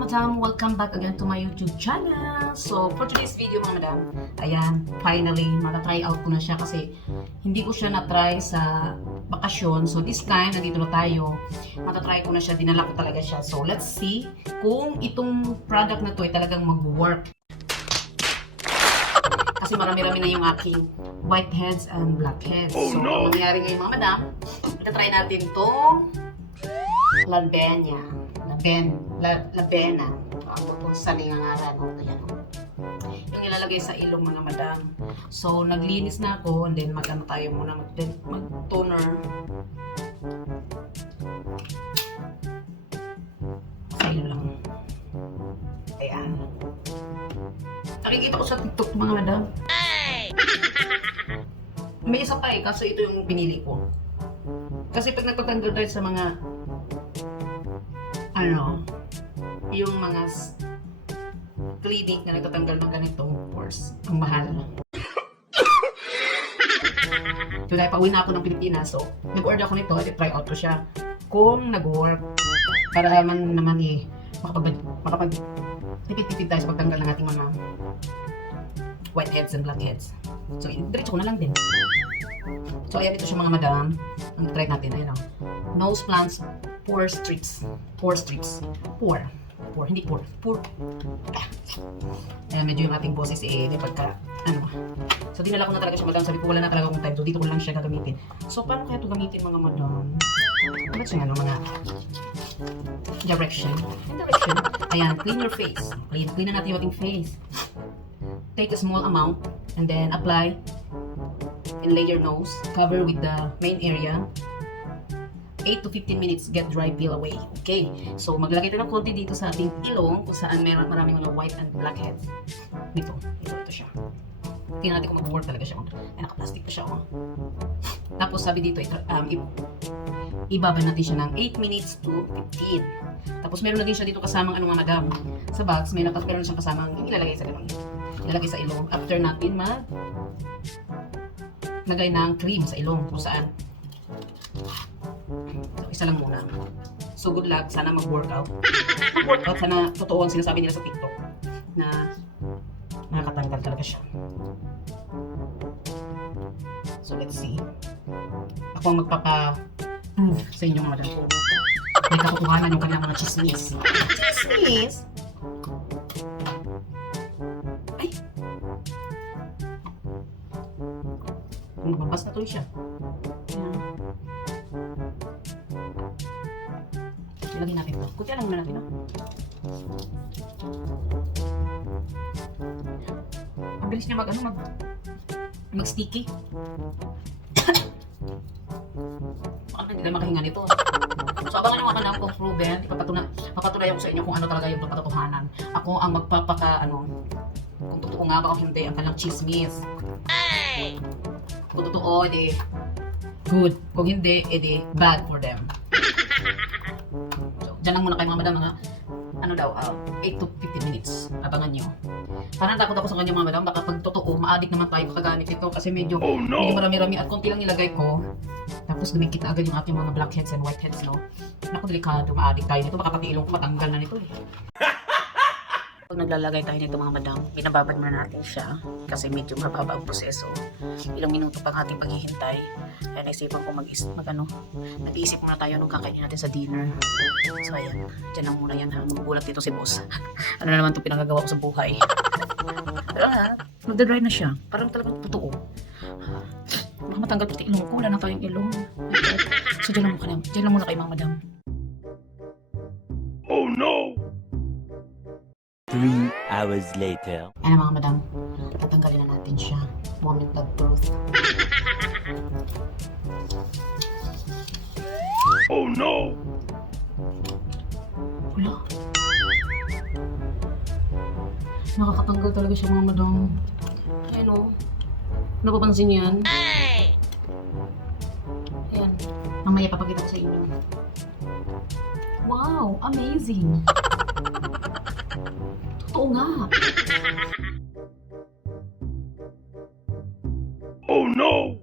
mga madam, welcome back again to my YouTube channel. So, for today's video mga madam, ayan, finally, matatry out ko na siya kasi hindi ko siya na-try sa bakasyon. So, this time, nandito na tayo, matatry ko na siya, dinala ko talaga siya. So, let's see kung itong product na to ay talagang mag-work. Kasi marami-rami na yung aking whiteheads and blackheads. So, ang nangyari ngayon mga madam, matatry natin itong Labena. Ang butong saling ang aran. Yung nilalagay sa ilong mga madam. So, naglinis na ako and then mag-ano tayo muna, mag-toner. Sa ilong lang. Ayan. Nakikita ko sa TikTok mga madam. May isa pa kaso ito yung pinili ko. Kasi pag nagtatanggal tayo sa mga yung mga clinic na nagtatanggal ng ganitong pores, ang mahal. So dahil pauwi na ako ng Pilipinas, so nag-order ako nito, try out ko siya kung nag-work para naman makapag-tipid-tipid tayo sa pagtanggal ng ating mga whiteheads and blackheads. So diretso ko na lang din. So ayan, ito siya mga madam. Ang try natin, ayan o. Nose plants, pore strips. Ayan, medyo yung ating boses pagka, So dinala ko na talaga siya madam. Sabi ko wala na talaga akong time. So dito ko lang siya gagamitin. So paano kaya ito gamitin mga madam? Ano siya mga direction. Ayan, clean your face. Clean na natin yung ating face. Take a small amount and then apply and lay your nose. Cover with the main area. 8 to 15 minutes, get dry, peel away. Okay, so maglalagay tayo ng konti dito sa ating ilong kung saan maraming mga white and black heads. Ito siya. Tingnan natin kung mag-work talaga siya. Ay, naka-plastic pa siya. Tapos sabi dito, ibaba natin siya ng 8 minutes to 15. Tapos meron na din siya dito kasamang mga madam. Sa box, meron siyang kasamang ilalagay sa ilong. Ilalagay sa ilong. After natin lagay ng cream sa ilong kung saan. So, isa lang muna. So, good luck. Sana mag-workout. Sana totoo ang sinasabi nila sa TikTok na nakakatanggal talaga siya. So, let's see. Ako ang magpapa-prove sa inyo mga madam ko. May katotohanan yung kanilang mga chismis. Chismis? Ay! Mababas na tuloy siya. Ilagay natin ito. Kunti lang muna natin, Ang bilis niya mag-sticky. Baka hindi na makahinga nito. So, abangan nyo mga kung proven. Papatunayan ko sa inyo kung ano talaga yung katotohanan. Ako ang kung totoo nga ba o hindi, ang kanilang chismis. Kung totoo, edi good. Kung hindi, edi bad for them. So, dyan lang muna kayo mga madam, 8 to 15 minutes. Abangan nyo. Parang takot ako sa kanya mga madam, baka pag totoo, ma-addict naman tayo kakagamit ito kasi medyo marami-rami at konti lang nilagay ko. Tapos dumikit na agad yung ating mga blackheads and whiteheads, no? Naku, delikado, ma-addict tayo nito. Baka pati ilong ko matanggal na nito, Pag naglalagay tayo nito mga madam, binababad muna natin siya kasi medyo mababa ang proseso. Ilang minuto pang ating paghihintay. Kaya naisipan ko nag-iisip muna tayo nung kakainin natin sa dinner. So ayan, dyan lang muna yan magbulat dito si boss. Ano na naman itong pinagagawa ko sa buhay. Pero magdadry na siya. Parang talagang totoo. Baka matanggal pati ilong ko, wala na tayong ilong. So dyan lang muna kayo mga madam. Oh no! 3 hours later. Ayan mga madam, tatanggalin na natin siya. Moment of truth. Oh no! Wala. Nakakatanggal talaga siya mga madam. Ayan napapansin yan? Ayan. Mamaya papakita ko sa inyo. Wow! Amazing! Totoo nga! Oh no!